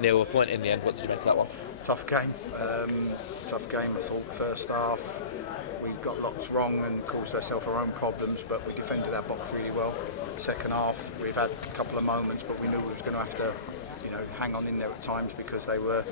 Neal, a point in the end. What did you make of that one? Tough game. Tough game. I thought first half we got lots wrong and caused ourselves our own problems, but we defended our box really well. Second half we've had a couple of moments, but we knew we was going to have to, hang on in there at times because they were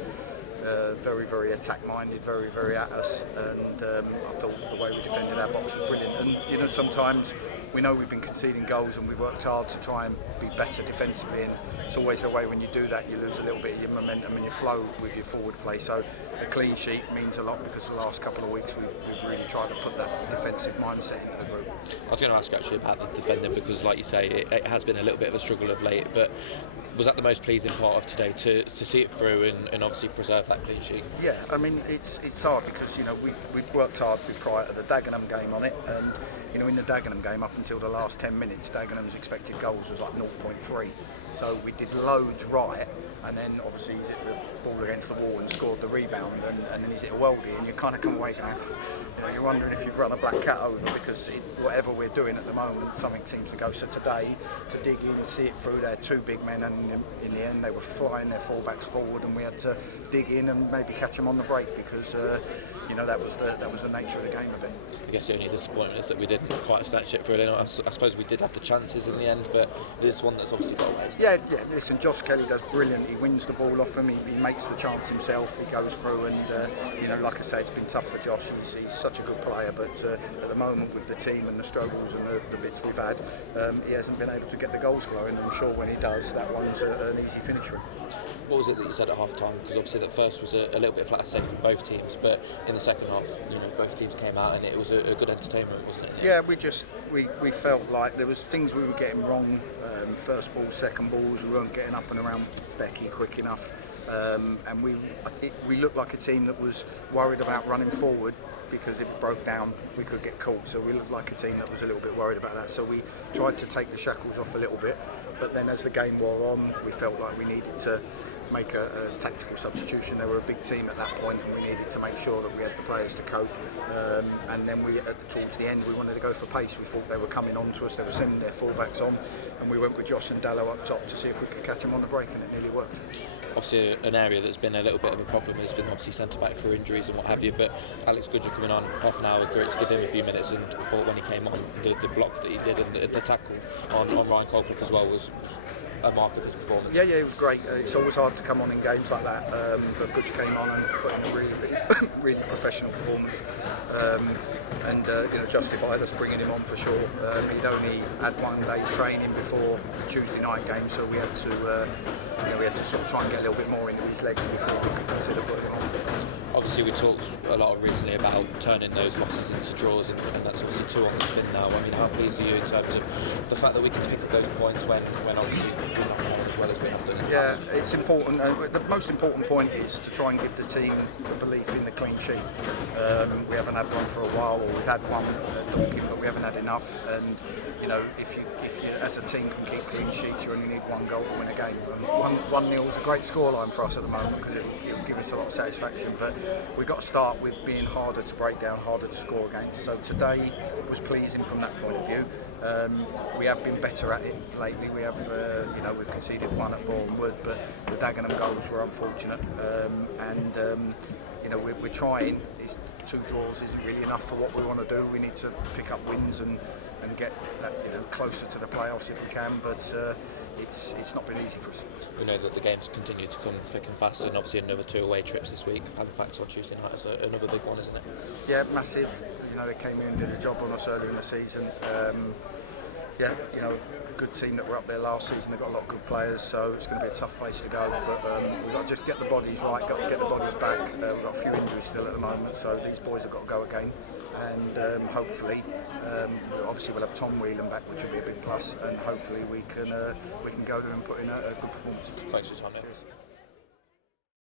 very, very attack-minded, very, very at us. And I thought the way we defended our box was brilliant. And sometimes we know we've been conceding goals and we've worked hard to try and be better defensively. And it's always the way when you do that, you lose a little bit of your momentum and your flow with your forward play. So the clean sheet means a lot because the last couple of weeks we've really tried to put that defensive mindset into the group. I was going to ask actually about the defending because, like you say, it has been a little bit of a struggle of late. But was that the most pleasing part of today to see it through and obviously preserve that clean sheet? Yeah, I mean it's hard because we've worked hard prior to the Dagenham game on it, and in the Dagenham game up until the last 10 minutes, Dagenham's expected goals was like 0.3. So we did loads right, and then obviously he's hit the ball against the wall and scored the rebound, and then he's hit a worldie, and you kind of come away going, you're wondering if you've run a black cat over because whatever we're doing at the moment, something seems to go. So today, to dig in, see it through, they're two big men, and in the end they were flying their fullbacks forward, and we had to dig in and maybe catch them on the break because that was the nature of the game a bit. I guess the only disappointment is that we didn't quite snatch it through. I suppose we did have the chances in the end, but it's one that's obviously got ways. Yeah. Listen, Josh Kelly does brilliant. He wins the ball off him. He makes the chance himself. He goes through, and like I say, it's been tough for Josh. He's such a good player, but at the moment with the team and the struggles and the bits we've had, he hasn't been able to get the goals flowing. And I'm sure when he does, that one's an easy finish for him. What was it that you said at half time? Because obviously that first was a little bit flat safe from both teams, but in the second half, both teams came out and it was a good entertainment, wasn't it? Yeah, we felt like there was things we were getting wrong. First balls, second balls, we weren't getting up and around Becky quick enough, and I think we looked like a team that was worried about running forward because if it broke down we could get caught. So we looked like a team that was a little bit worried about that. So we tried to take the shackles off a little bit, but then as the game wore on, we felt like we needed to make a tactical substitution. They were a big team at that point, and we needed to make sure that we had the players to cope. And then towards the end, we wanted to go for pace. We thought they were coming on to us. They were sending their fullbacks on, and we went with Josh and Dallow up top to see if we could catch them on the break, and it nearly worked. Obviously, an area that's been a little bit of a problem has been obviously centre back for injuries and what have you. But Alex Goodger coming on half an hour, great to give him a few minutes. And I thought when he came on, the block that he did and the tackle on Ryan Colcliffe as well was a mark of his performance. Yeah, it was great. It's always hard to come on in games like that, but Goodger came on and put in a really, really professional performance, and justified us bringing him on for sure. He'd only had 1 day's training before the Tuesday night game, so we had to sort of try and get a little bit more into his legs before we could consider putting him on. Obviously, we talked a lot recently about turning those losses into draws, and that's obviously 2 on the spin now. I mean, how pleased are you in terms of the fact that we can pick up those points when obviously we're not playing as well as we have done in the past? Yeah, it's important. The most important point is to try and give the team the belief in the clean sheet. We haven't had one for a while, or we've had one at Dorking, but we haven't had enough. And if you as a team can keep clean sheets, you only need 1 goal to win a game. And 1-0 is a great scoreline for us at the moment because it'll give us a lot of satisfaction. But we've got to start with being harder to break down, harder to score against. So today was pleasing from that point of view. We have been better at it lately. We have, we've conceded 1 at Bournemouth, but the Dagenham goals were unfortunate. We're trying. 2 draws isn't really enough for what we want to do. We need to pick up wins and get that, closer to the playoffs if we can. But it's not been easy for us. We know that the games continue to come thick and fast, and obviously another 2 away trips this week. Halifax on Tuesday night is another big one, isn't it? Yeah, massive. They came in and did a job on us earlier in the season. Good team that were up there last season. They've got a lot of good players, so it's going to be a tough place to go. But we've got to just get the bodies right, got to get the bodies back. We've got a few injuries still at the moment, so these boys have got to go again. And hopefully, obviously we'll have Tom Whelan back, which will be a big plus. And hopefully we can go there and put in a good performance. Thanks for your time, Neal.